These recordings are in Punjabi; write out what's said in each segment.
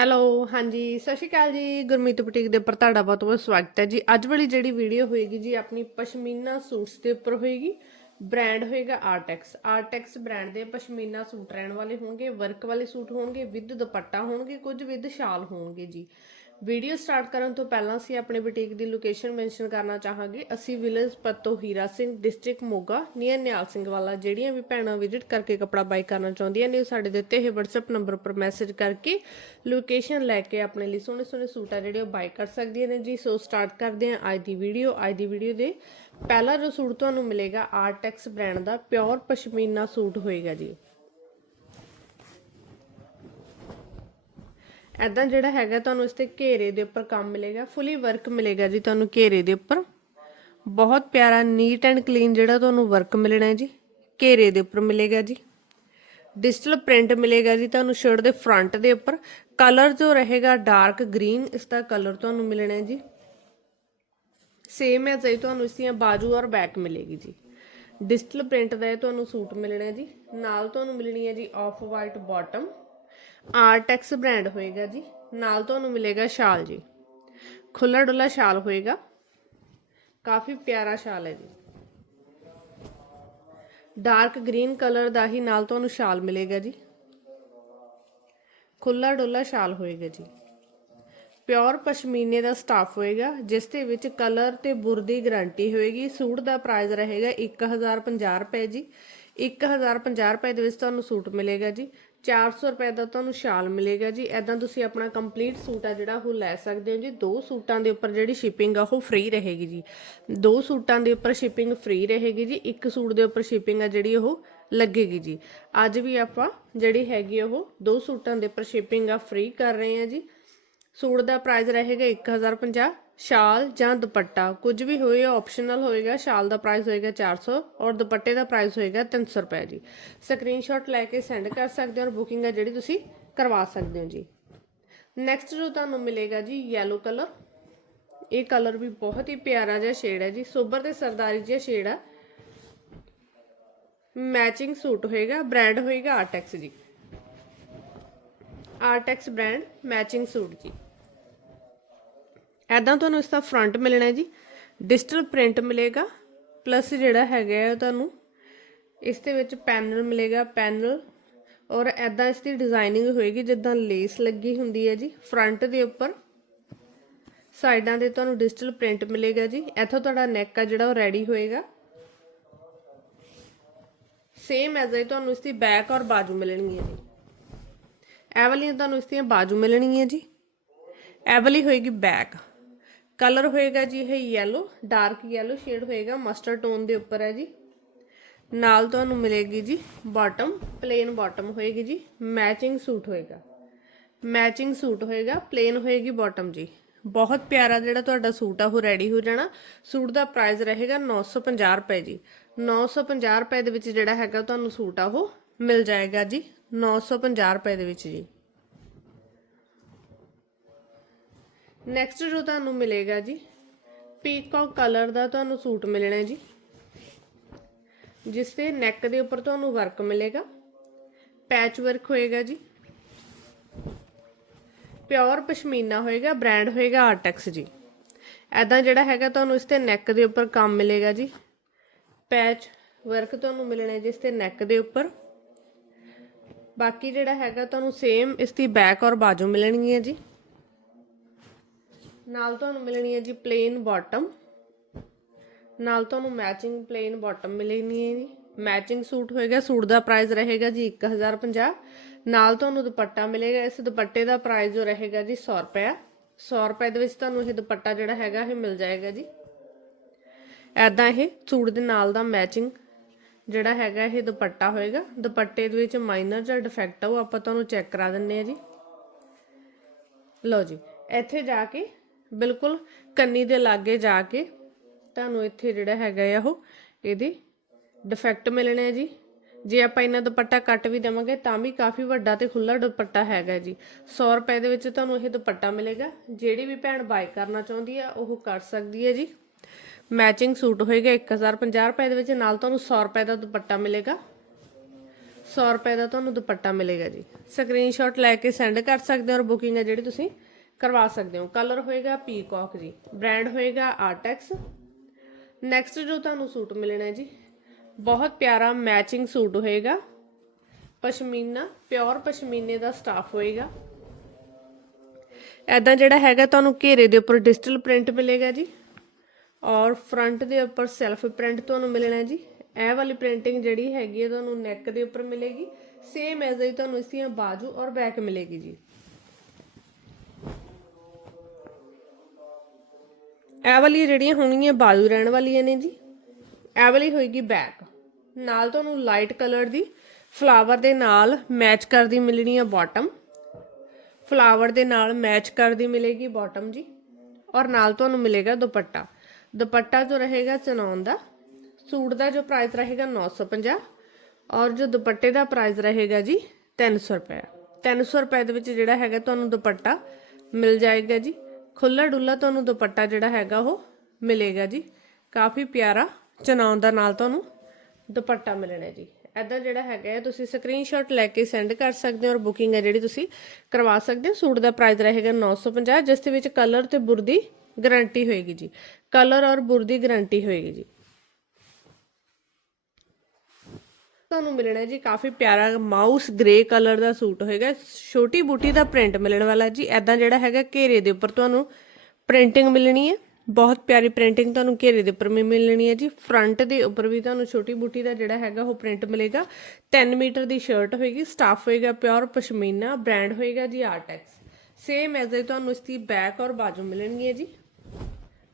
ਹੈਲੋ, ਹਾਂਜੀ, ਸਤਿ ਸ਼੍ਰੀ ਅਕਾਲ ਜੀ। ਗੁਰਮੀਤ ਬੁਟੀਕ ਦੇ ਉੱਪਰ ਤੁਹਾਡਾ ਬਹੁਤ ਬਹੁਤ ਸਵਾਗਤ ਹੈ ਜੀ। ਅੱਜ ਵਾਲੀ ਜਿਹੜੀ ਵੀਡੀਓ ਹੋਏਗੀ ਜੀ, ਆਪਣੀ ਪਸ਼ਮੀਨਾ ਸੂਟਸ ਦੇ ਉੱਪਰ ਹੋਏਗੀ। ਬ੍ਰਾਂਡ ਹੋਏਗਾ ਆਰਟੈਕਸ ਆਰਟੈਕਸ ਬ੍ਰਾਂਡ ਦੇ ਪਸ਼ਮੀਨਾ ਸੂਟ ਰਹਿਣ ਵਾਲੇ ਹੋਣਗੇ ਵਰਕ ਵਾਲੇ ਸੂਟ ਹੋਣਗੇ, ਵਿਦ ਦੁਪੱਟਾ ਹੋਣਗੇ, ਕੁਝ ਵਿਦ ਸ਼ਾਲ ਹੋਣਗੇ ਜੀ। ਵੀਡੀਓ ਸਟਾਰਟ ਕਰਨ ਤੋਂ ਪਹਿਲਾਂ ਅਸੀਂ ਆਪਣੇ ਬੁਟੀਕ ਦੀ ਲੋਕੇਸ਼ਨ ਮੈਂਸ਼ਨ ਕਰਨਾ ਚਾਹਾਂਗੇ। ਅਸੀਂ village Patto Hira Singh, district Moga, near Nihal Singh Wala, ਜਿਹੜੀਆਂ ਵੀ ਭੈਣਾਂ ਵਿਜ਼ਿਟ ਕਰਕੇ ਕਪੜਾ ਬਾਈ ਕਰਨਾ ਚਾਹੁੰਦੀਆਂ ਨੇ, ਉਹ ਸਾਡੇ ਦਿੱਤੇ ਹੋਏ WhatsApp ਨੰਬਰ ਉੱਪਰ ਮੈਸੇਜ ਕਰਕੇ ਲੋਕੇਸ਼ਨ ਲੈ ਕੇ ਆਪਣੇ ਲਈ ਸੋਹਣੇ ਸੋਹਣੇ ਸੂਟ ਆ ਜਿਹੜੇ ਉਹ ਬਾਈ ਕਰ ਸਕਦੀਆਂ ਨੇ। ਜੀ, ਸੋ ਸਟਾਰਟ ਕਰਦੇ ਹਾਂ ਅੱਜ ਦੀ ਵੀਡੀਓ। ਅੱਜ ਦੀ ਵੀਡੀਓ ਦੇ ਪਹਿਲਾ ਜੋ ਸੂਟ ਤੁਹਾਨੂੰ ਮਿਲੇਗਾ, ਆਰਟੈਕਸ ਬ੍ਰਾਂਡ ਦਾ, ਪਿਓਰ ਪਸ਼ਮੀਨਾ ਸੂਟ ਹੋਏਗਾ ਜੀ। ਐਦਾਂ ਜਿਹੜਾ ਹੈਗਾ ਤੁਹਾਨੂੰ ਇਸ ਤੇ ਘੇਰੇ ਦੇ ਉੱਪਰ ਕੰਮ ਮਿਲੇਗਾ ਫੁੱਲੀ ਵਰਕ ਮਿਲੇਗਾ ਜੀ ਤੁਹਾਨੂੰ ਘੇਰੇ ਦੇ ਉੱਪਰ। ਬਹੁਤ ਪਿਆਰਾ ਨੀਟ ਐਂਡ ਕਲੀਨ ਜਿਹੜਾ ਤੁਹਾਨੂੰ ਵਰਕ ਮਿਲਣਾ ਹੈ ਜੀ, ਘੇਰੇ ਦੇ ਉੱਪਰ ਮਿਲੇਗਾ ਜੀ। ਡਿਜੀਟਲ ਪ੍ਰਿੰਟ ਮਿਲੇਗਾ ਜੀ ਤੁਹਾਨੂੰ ਸ਼ਰਟ ਦੇ ਫਰੰਟ ਦੇ ਉੱਪਰ। ਕਲਰ ਜੋ ਰਹੇਗਾ ਡਾਰਕ ਗ੍ਰੀਨ ਇਸ ਦਾ ਕਲਰ ਤੁਹਾਨੂੰ ਮਿਲਣਾ ਹੈ ਜੀ। ਸੇਮ ਹੈ ਜੀ ਤੁਹਾਨੂੰ ਇਸ ਦੀਆਂ ਬਾਜੂ ਔਰ ਬੈਕ ਮਿਲੇਗੀ ਜੀ। ਡਿਜੀਟਲ ਪ੍ਰਿੰਟ ਦਾ ਇਹ ਤੁਹਾਨੂੰ ਸੂਟ ਮਿਲਣਾ ਹੈ ਜੀ। ਨਾਲ ਤੁਹਾਨੂੰ ਮਿਲਣੀ ਹੈ ਜੀ off white bottom Artex brand ਹੋਏਗਾ ਜੀ। ਨਾਲ ਤੁਹਾਨੂੰ ਮਿਲੇਗਾ ਸ਼ਾਲ ਜੀ। ਖੁੱਲਾ ਡੁੱਲਾ ਸ਼ਾਲ ਹੋਏਗਾ। ਕਾਫੀ ਪਿਆਰਾ ਸ਼ਾਲ ਹੈ ਜੀ। ਡਾਰਕ ਗ੍ਰੀਨ ਕਲਰ ਦਾ ਹੀ ਨਾਲ ਤੁਹਾਨੂੰ ਸ਼ਾਲ ਮਿਲੇਗਾ ਜੀ। ਖੁੱਲਾ ਡੁੱਲਾ ਸ਼ਾਲ ਹੋਏਗਾ ਜੀ। ਪਿਓਰ ਪਸ਼ਮੀਨੇ ਦਾ ਸਟਾਫ ਹੋਏਗਾ, ਜਿਸ ਦੇ ਵਿੱਚ ਕਲਰ ਤੇ ਬੁਰ ਦੀ ਗਾਰੰਟੀ ਹੋਏਗੀ। ਸੂਟ ਦਾ ਪ੍ਰਾਈਸ ਰਹੇਗਾ 1050 ਰੁਪਏ ਜੀ। 1050 ਰੁਪਏ ਦੇ ਵਿੱਚ ਤੁਹਾਨੂੰ ਸੂਟ ਮਿਲੇਗਾ ਜੀ। 400 ਰੁਪਏ ਦਾ ਤੁਹਾਨੂੰ ਸ਼ਾਲ ਮਿਲੇਗਾ ਜੀ। ਐਦਾਂ ਤੁਸੀਂ ਆਪਣਾ ਕੰਪਲੀਟ ਸੂਟ ਆ ਜਿਹੜਾ, ਉਹ ਲੈ ਸਕਦੇ ਹੋ ਜੀ। ਦੋ ਸੂਟਾਂ ਦੇ ਉੱਪਰ ਜਿਹੜੀ ਸ਼ਿਪਿੰਗ ਆ, ਉਹ ਫ੍ਰੀ ਰਹੇਗੀ ਜੀ। ਦੋ ਸੂਟਾਂ ਦੇ ਉੱਪਰ ਸ਼ਿਪਿੰਗ ਫ੍ਰੀ ਰਹੇਗੀ ਜੀ। ਇੱਕ ਸੂਟ ਦੇ ਉੱਪਰ ਸ਼ਿਪਿੰਗ ਆ ਜਿਹੜੀ, ਉਹ ਲੱਗੇਗੀ ਜੀ। ਅੱਜ ਵੀ ਆਪਾਂ ਜਿਹੜੀ ਹੈਗੀ ਉਹ ਦੋ ਸੂਟਾਂ ਦੇ ਉੱਪਰ ਸ਼ਿਪਿੰਗ ਆ ਫ੍ਰੀ ਕਰ ਰਹੇ ਹਾਂ ਜੀ। ਸੂਟ ਦਾ ਪ੍ਰਾਈਸ ਰਹੇਗਾ 1050 ਸ਼ਾਲ ਜਾਂ ਦੁਪੱਟਾ, ਕੁਝ ਵੀ ਹੋਏ ਆਪਸ਼ਨਲ ਹੋਏਗਾ, ਸ਼ਾਲ ਦਾ ਪ੍ਰਾਈਸ ਹੋਏਗਾ 400 ਔਰ ਦੁਪੱਟੇ ਦਾ ਪ੍ਰਾਈਸ ਹੋਏਗਾ 300 ਰੁਪਏ ਜੀ। ਸਕਰੀਨਸ਼ਾਟ ਲੈ ਕੇ ਸੈਂਡ ਕਰ ਸਕਦੇ ਹੋ ਔਰ ਬੁਕਿੰਗ ਹੈ ਜਿਹੜੀ ਤੁਸੀਂ ਕਰਵਾ ਸਕਦੇ ਹੋ ਜੀ। ਨੈਕਸਟ ਜੋ ਤੁਹਾਨੂੰ ਮਿਲੇਗਾ ਜੀ, yellow ਕਲਰ ਇਹ ਕਲਰ ਵੀ ਬਹੁਤ ਹੀ ਪਿਆਰਾ ਜਿਹਾ ਸ਼ੇਡ ਹੈ ਜੀ ਸੋਬਰ ਤੇ ਸਰਦਾਰੀ ਜਿਹਾ ਸ਼ੇਡ ਆ। ਮੈਚਿੰਗ ਸੂਟ ਹੋਏਗਾ ਬ੍ਰਾਂਡ ਹੋਏਗਾ ਆਰਟੈਕਸ ਜੀ। ਆਰਟੈਕਸ ਬ੍ਰਾਂਡ ਮੈਚਿੰਗ ਸੂਟ ਜੀ। ਐਦਾਂ ਤੁਹਾਨੂੰ ਇਸ ਦਾ ਫਰੰਟ ਮਿਲਣਾ ਹੈ ਜੀ। ਡਿਜੀਟਲ ਪ੍ਰਿੰਟ ਮਿਲੇਗਾ ਪਲੱਸ ਜਿਹੜਾ ਹੈਗਾ ਉਹ ਤੁਹਾਨੂੰ ਇਸ ਦੇ ਵਿੱਚ ਪੈਨਲ ਮਿਲੇਗਾ ਪੈਨਲ ਔਰ ਐਦਾਂ ਇਸ ਦੀ ਡਿਜ਼ਾਈਨਿੰਗ ਹੋਏਗੀ, ਜਿੱਦਾਂ ਲੇਸ ਲੱਗੀ ਹੁੰਦੀ ਹੈ ਜੀ ਫਰੰਟ ਦੇ ਉੱਪਰ। ਸਾਈਡਾਂ ਤੇ ਤੁਹਾਨੂੰ ਡਿਜੀਟਲ ਪ੍ਰਿੰਟ ਮਿਲੇਗਾ ਜੀ। ਇੱਥੋਂ ਤੁਹਾਡਾ ਨੈਕ ਆ ਜਿਹੜਾ ਉਹ ਰੈਡੀ ਹੋਏਗਾ। ਸੇਮ ਐਜ਼ ਹੀ ਤੁਹਾਨੂੰ ਇਸ ਦੀ ਬੈਕ ਔਰ ਬਾਜੂ ਮਿਲਣਗੀਆਂ ਜੀ। ਇਹ ਵਾਲੀਆਂ ਤੁਹਾਨੂੰ ਇਸ ਦੀਆਂ ਬਾਜੂ ਮਿਲਣਗੀਆਂ ਜੀ। ਇਹ ਵਾਲੀ ਹੋਏਗੀ ਬੈਕ ਕਲਰ ਹੋਏਗਾ ਜੀ ਇਹ ਯੈਲੋ ਡਾਰਕ ਯੈਲੋ ਸ਼ੇਡ ਹੋਏਗਾ ਮਸਟਰਡ ਟੋਨ ਦੇ ਉੱਪਰ ਹੈ ਜੀ। ਨਾਲ ਤੁਹਾਨੂੰ ਮਿਲੇਗੀ ਜੀ ਬਾਟਮ ਪਲੇਨ ਬਾਟਮ ਹੋਏਗੀ ਜੀ ਮੈਚਿੰਗ ਸੂਟ ਹੋਏਗਾ। ਮੈਚਿੰਗ ਸੂਟ ਹੋਏਗਾ ਪਲੇਨ ਹੋਏਗੀ ਬਾਟਮ ਜੀ। ਬਹੁਤ ਪਿਆਰਾ ਜਿਹੜਾ ਤੁਹਾਡਾ ਸੂਟ ਆ, ਉਹ ਰੈਡੀ ਹੋ ਜਾਣਾ। ਸੂਟ ਦਾ ਪ੍ਰਾਈਸ ਰਹੇਗਾ 950 ਰੁਪਏ ਜੀ। 950 ਰੁਪਏ ਦੇ ਵਿੱਚ ਜਿਹੜਾ ਹੈਗਾ ਤੁਹਾਨੂੰ ਸੂਟ ਆ, ਉਹ ਮਿਲ ਜਾਏਗਾ ਜੀ 950 ਰੁਪਏ ਦੇ ਵਿੱਚ ਜੀ। ਨੈਕਸਟ ਜੋ ਤੁਹਾਨੂੰ ਮਿਲੇਗਾ ਜੀ ਪੀਕੌਕ ਕਲਰ ਦਾ ਤੁਹਾਨੂੰ ਸੂਟ ਮਿਲਣਾ ਜੀ। ਜਿਸ ਤੇ ਨੈਕ ਦੇ ਉੱਪਰ ਤੁਹਾਨੂੰ ਵਰਕ ਮਿਲੇਗਾ। ਪੈਚ ਵਰਕ ਹੋਏਗਾ ਜੀ। ਪਿਓਰ ਪਸ਼ਮੀਨਾ ਹੋਏਗਾ ਬ੍ਰਾਂਡ ਹੋਏਗਾ ਆਰਟੈਕਸ ਜੀ। ਐਦਾਂ ਜਿਹੜਾ ਹੈਗਾ ਤੁਹਾਨੂੰ ਇਸ ਤੇ ਨੈਕ ਦੇ ਉੱਪਰ ਕੰਮ ਮਿਲੇਗਾ ਜੀ। ਪੈਚ ਵਰਕ ਤੁਹਾਨੂੰ ਮਿਲਣਾ ਹੈ ਜਿਸ ਤੇ ਨੈਕ ਦੇ ਉੱਪਰ। ਬਾਕੀ ਜਿਹੜਾ ਹੈਗਾ ਤੁਹਾਨੂੰ ਸੇਮ ਇਸ ਦੀ ਬੈਕ ਔਰ ਬਾਜੂ ਮਿਲਣਗੀਆਂ ਜੀ। ਨਾਲ ਤੁਹਾਨੂੰ ਮਿਲਣੀ ਹੈ ਜੀ ਪਲੇਨ ਬਾਟਮ ਨਾਲ ਤੁਹਾਨੂੰ ਮੈਚਿੰਗ ਪਲੇਨ ਬਾਟਮ ਮਿਲਣੀ ਹੈ ਜੀ। ਮੈਚਿੰਗ ਸੂਟ ਹੋਏਗਾ ਸੂਟ ਦਾ ਪ੍ਰਾਈਸ ਰਹੇਗਾ ਜੀ 1050 ਨਾਲ ਤੁਹਾਨੂੰ ਦੁਪੱਟਾ ਮਿਲੇਗਾ, ਇਸ ਦੁਪੱਟੇ ਦਾ ਪ੍ਰਾਈਸ ਜੋ ਰਹੇਗਾ ਜੀ 100 ਰੁਪਏ 100 ਰੁਪਏ ਦੇ ਵਿੱਚ ਤੁਹਾਨੂੰ ਇਹ ਦੁਪੱਟਾ ਜਿਹੜਾ ਹੈਗਾ, ਇਹ ਮਿਲ ਜਾਏਗਾ ਜੀ। ਐਦਾਂ ਇਹ ਸੂਟ ਦੇ ਨਾਲ ਦਾ ਮੈਚਿੰਗ ਜਿਹੜਾ ਹੈਗਾ, ਇਹ ਦੁਪੱਟਾ ਹੋਏਗਾ। ਦੁਪੱਟੇ ਦੇ ਵਿੱਚ ਮਾਈਨਰ ਜਾਂ ਡਿਫੈਕਟ ਆ ਉਹ ਆਪਾਂ ਤੁਹਾਨੂੰ ਚੈੱਕ ਕਰਾ ਦਿੰਨੇ ਆ ਜੀ। ਲਓ ਜੀ, ਇੱਥੇ ਜਾ ਕੇ ਬਿਲਕੁਲ ਕੰਨੀ ਦੇ ਲਾਗੇ ਜਾ ਕੇ ਤੁਹਾਨੂੰ ਇੱਥੇ ਜਿਹੜਾ ਹੈਗਾ ਆ ਉਹ ਇਹਦੇ ਡਿਫੈਕਟ ਮਿਲਣੇ ਆ ਜੀ। ਜੇ ਆਪਾਂ ਇਹਨਾਂ ਦੁਪੱਟਾ ਕੱਟ ਵੀ ਦੇਵਾਂਗੇ ਤਾਂ ਵੀ ਕਾਫੀ ਵੱਡਾ ਤੇ ਖੁੱਲਾ ਦੁਪੱਟਾ ਹੈਗਾ ਜੀ। 100 ਰੁਪਏ ਦੇ ਵਿੱਚ ਤੁਹਾਨੂੰ ਇਹ ਦੁਪੱਟਾ ਮਿਲੇਗਾ। ਜਿਹੜੀ ਵੀ ਭੈਣ ਬਾਈ ਕਰਨਾ ਚਾਹੁੰਦੀ ਆ, ਉਹ ਕਰ ਸਕਦੀ ਹੈ ਜੀ। ਮੈਚਿੰਗ ਸੂਟ ਹੋਏਗਾ 1050 ਰੁਪਏ ਦੇ ਵਿੱਚ, ਨਾਲ ਤੁਹਾਨੂੰ 100 ਰੁਪਏ ਦਾ ਦੁਪੱਟਾ ਮਿਲੇਗਾ। 100 ਰੁਪਏ ਦਾ ਤੁਹਾਨੂੰ ਦੁਪੱਟਾ ਮਿਲੇਗਾ ਜੀ। ਸਕਰੀਨਸ਼ਾਟ ਲੈ ਕੇ ਸੈਂਡ ਕਰ ਸਕਦੇ ਹੋ ਔਰ ਬੁਕਿੰਗ ਹੈ ਜਿਹੜੀ ਤੁਸੀਂ ਕਰਵਾ ਸਕਦੇ ਹੋ। ਕਲਰ ਹੋਏਗਾ ਪੀਕੌਕ ਜੀ। ਬ੍ਰਾਂਡ ਹੋਏਗਾ ਆਰਟੈਕਸ। ਨੈਕਸਟ ਜੋ ਤੁਹਾਨੂੰ ਸੂਟ ਮਿਲਣਾ ਹੈ ਜੀ, ਬਹੁਤ ਪਿਆਰਾ ਮੈਚਿੰਗ ਸੂਟ ਹੋਏਗਾ। ਪਸ਼ਮੀਨਾ ਪਿਓਰ ਪਸ਼ਮੀਨੇ ਦਾ ਸਟਾਫ ਹੋਏਗਾ। ਐਦਾਂ ਜਿਹੜਾ ਹੈਗਾ ਤੁਹਾਨੂੰ ਘੇਰੇ ਦੇ ਉੱਪਰ ਡਿਜੀਟਲ ਪ੍ਰਿੰਟ ਮਿਲੇਗਾ ਜੀ। ਔਰ ਫਰੰਟ ਦੇ ਉੱਪਰ ਸੈਲਫ ਪ੍ਰਿੰਟ ਤੁਹਾਨੂੰ ਮਿਲਣਾ ਜੀ। ਇਹ ਵਾਲੀ ਪ੍ਰਿੰਟਿੰਗ ਜਿਹੜੀ ਹੈਗੀ ਹੈ, ਤੁਹਾਨੂੰ ਨੈਕ ਦੇ ਉੱਪਰ ਮਿਲੇਗੀ। ਸੇਮ ਐਜ਼ ਹੀ ਤੁਹਾਨੂੰ ਇਸ ਦੀਆਂ ਬਾਜੂ ਔਰ ਬੈਕ ਮਿਲੇਗੀ ਜੀ। ਇਹ ਵਾਲੀ ਜਿਹੜੀਆਂ ਹੋਣਗੀਆਂ ਬਾਜੂ ਰਹਿਣ ਵਾਲੀਆਂ ਨੇ ਜੀ। ਇਹ ਵਾਲੀ ਹੋਏਗੀ ਬੈਕ ਨਾਲ ਤੁਹਾਨੂੰ ਲਾਈਟ ਕਲਰ ਦੀ ਫਲਾਵਰ ਦੇ ਨਾਲ ਮੈਚ ਕਰਦੀ ਮਿਲਣੀ ਹੈ ਬਾਟਮ ਫਲਾਵਰ ਦੇ ਨਾਲ ਮੈਚ ਕਰਦੀ ਮਿਲੇਗੀ ਬਾਟਮ ਜੀ। ਔਰ ਨਾਲ ਤੁਹਾਨੂੰ ਮਿਲੇਗਾ ਦੁਪੱਟਾ। ਦੁਪੱਟਾ ਜੋ ਰਹੇਗਾ ਚਨੌਨ ਦਾ, ਸੂਟ ਦਾ ਜੋ ਪ੍ਰਾਈਸ ਰਹੇਗਾ 950 ਔਰ ਜੋ ਦੁਪੱਟੇ ਦਾ ਪ੍ਰਾਈਸ ਰਹੇਗਾ ਜੀ 300 ਰੁਪਏ 300 ਰੁਪਏ ਦੇ ਵਿੱਚ ਜਿਹੜਾ ਹੈਗਾ ਤੁਹਾਨੂੰ ਦੁਪੱਟਾ ਮਿਲ ਜਾਏਗਾ ਜੀ। ਖੁੱਲਾ ਡੁੱਲਾ ਤੁਹਾਨੂੰ ਦੁਪੱਟਾ ਜਿਹੜਾ ਹੈਗਾ ਉਹ ਮਿਲੇਗਾ ਜੀ। ਕਾਫੀ ਪਿਆਰਾ ਚਨਾਉਣ ਦਾ ਨਾਲ ਤੁਹਾਨੂੰ ਦੁਪੱਟਾ ਮਿਲਣਾ ਜੀ। ਐਦਾਂ ਜਿਹੜਾ ਹੈਗਾ ਹੈ, ਤੁਸੀਂ ਸਕਰੀਨਸ਼ਾਟ ਲੈ ਕੇ ਸੈਂਡ ਕਰ ਸਕਦੇ ਹੋ ਔਰ ਬੁਕਿੰਗ ਹੈ ਜਿਹੜੀ ਤੁਸੀਂ ਕਰਵਾ ਸਕਦੇ ਹੋ। ਸੂਟ ਦਾ ਪ੍ਰਾਈਸ ਰਹੇਗਾ 950 ਜਿਸ ਦੇ ਵਿੱਚ ਕਲਰ ਤੇ ਬੁਰਦੀ ਗਾਰੰਟੀ ਹੋਏਗੀ ਜੀ। ਕਲਰ ਔਰ ਬੁਰਦੀ ਗਾਰੰਟੀ ਹੋਏਗੀ ਜੀ। ਤੁਹਾਨੂੰ ਮਿਲਣਾ ਜੀ ਕਾਫੀ ਪਿਆਰਾ ਮਾਊਸ ਗ੍ਰੇ ਕਲਰ ਦਾ ਸੂਟ ਹੋਏਗਾ। ਛੋਟੀ ਬੂਟੀ ਦਾ ਪ੍ਰਿੰਟ ਮਿਲਣ ਵਾਲਾ ਜੀ। ਐਦਾਂ ਜਿਹੜਾ ਹੈਗਾ ਘੇਰੇ ਦੇ ਉੱਪਰ ਤੁਹਾਨੂੰ ਪ੍ਰਿੰਟਿੰਗ ਮਿਲਣੀ ਹੈ। ਬਹੁਤ ਪਿਆਰੀ ਪ੍ਰਿੰਟਿੰਗ ਤੁਹਾਨੂੰ ਘੇਰੇ ਦੇ ਉੱਪਰ ਵੀ ਮਿਲਣੀ ਹੈ ਜੀ। ਫਰੰਟ ਦੇ ਉੱਪਰ ਵੀ ਤੁਹਾਨੂੰ ਛੋਟੀ ਬੂਟੀ ਦਾ ਜਿਹੜਾ ਹੈਗਾ ਉਹ ਪ੍ਰਿੰਟ ਮਿਲੇਗਾ। 3 ਮੀਟਰ ਦੀ ਸ਼ਰਟ ਹੋਏਗੀ। ਸਟਾਫ ਹੋਏਗਾ ਪਿਓਰ, ਪਸ਼ਮੀਨਾ, ਬ੍ਰਾਂਡ ਹੋਏਗਾ ਜੀ ਆਰਟੈਕਸ। ਸੇਮ ਐਜ਼ ਇਹ ਤੁਹਾਨੂੰ ਇਸ ਦੀ ਬੈਕ ਔਰ ਬਾਜੂ ਮਿਲਣਗੀਆਂ ਜੀ।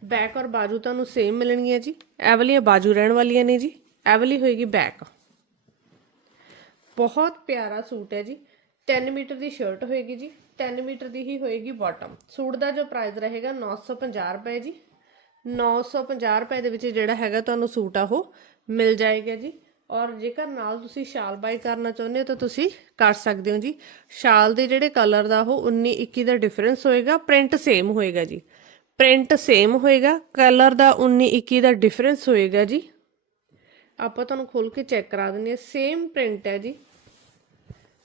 ਬੈਕ ਔਰ ਬਾਜੂ ਤੁਹਾਨੂੰ ਸੇਮ ਮਿਲਣਗੀਆਂ ਜੀ। ਇਹ ਵਾਲੀਆਂ ਬਾਜੂ ਰਹਿਣ ਵਾਲੀਆਂ ਨੇ ਜੀ। ਇਹ ਵਾਲੀ ਹੋਏਗੀ ਬੈਕ ਬਹੁਤ ਪਿਆਰਾ ਸੂਟ ਹੈ ਜੀ। 10 ਮੀਟਰ ਦੀ ਸ਼ਰਟ ਹੋਏਗੀ ਜੀ। 10 ਮੀਟਰ ਦੀ ਹੀ ਹੋਏਗੀ ਬਾਟਮ ਸੂਟ ਦਾ ਜੋ ਪ੍ਰਾਈਸ ਰਹੇਗਾ 950 ਰੁਪਏ ਜੀ। 950 ਰੁਪਏ ਦੇ ਵਿੱਚ ਜਿਹੜਾ ਹੈਗਾ ਤੁਹਾਨੂੰ ਸੂਟ ਆ ਉਹ ਮਿਲ ਜਾਏਗਾ ਜੀ। ਔਰ ਜੇਕਰ ਨਾਲ ਤੁਸੀਂ ਸ਼ਾਲ ਬਾਈ ਕਰਨਾ ਚਾਹੁੰਦੇ ਹੋ ਤਾਂ ਤੁਸੀਂ ਕਰ ਸਕਦੇ ਹੋ ਜੀ। ਸ਼ਾਲ ਦੇ ਜਿਹੜੇ ਕਲਰ ਦਾ ਉਹ 19 21 ਦਾ ਡਿਫਰੈਂਸ ਹੋਏਗਾ। ਪ੍ਰਿੰਟ ਸੇਮ ਹੋਏਗਾ ਜੀ। ਪ੍ਰਿੰਟ ਸੇਮ ਹੋਏਗਾ। ਕਲਰ ਦਾ 19 21 ਦਾ ਡਿਫਰੈਂਸ ਹੋਏਗਾ ਜੀ। ਆਪਾਂ ਤੁਹਾਨੂੰ ਖੋਲ ਕੇ ਚੈੱਕ ਕਰਾ ਦਿੰਦੇ ਹਾਂ। ਸੇਮ ਪ੍ਰਿੰਟ ਹੈ ਜੀ।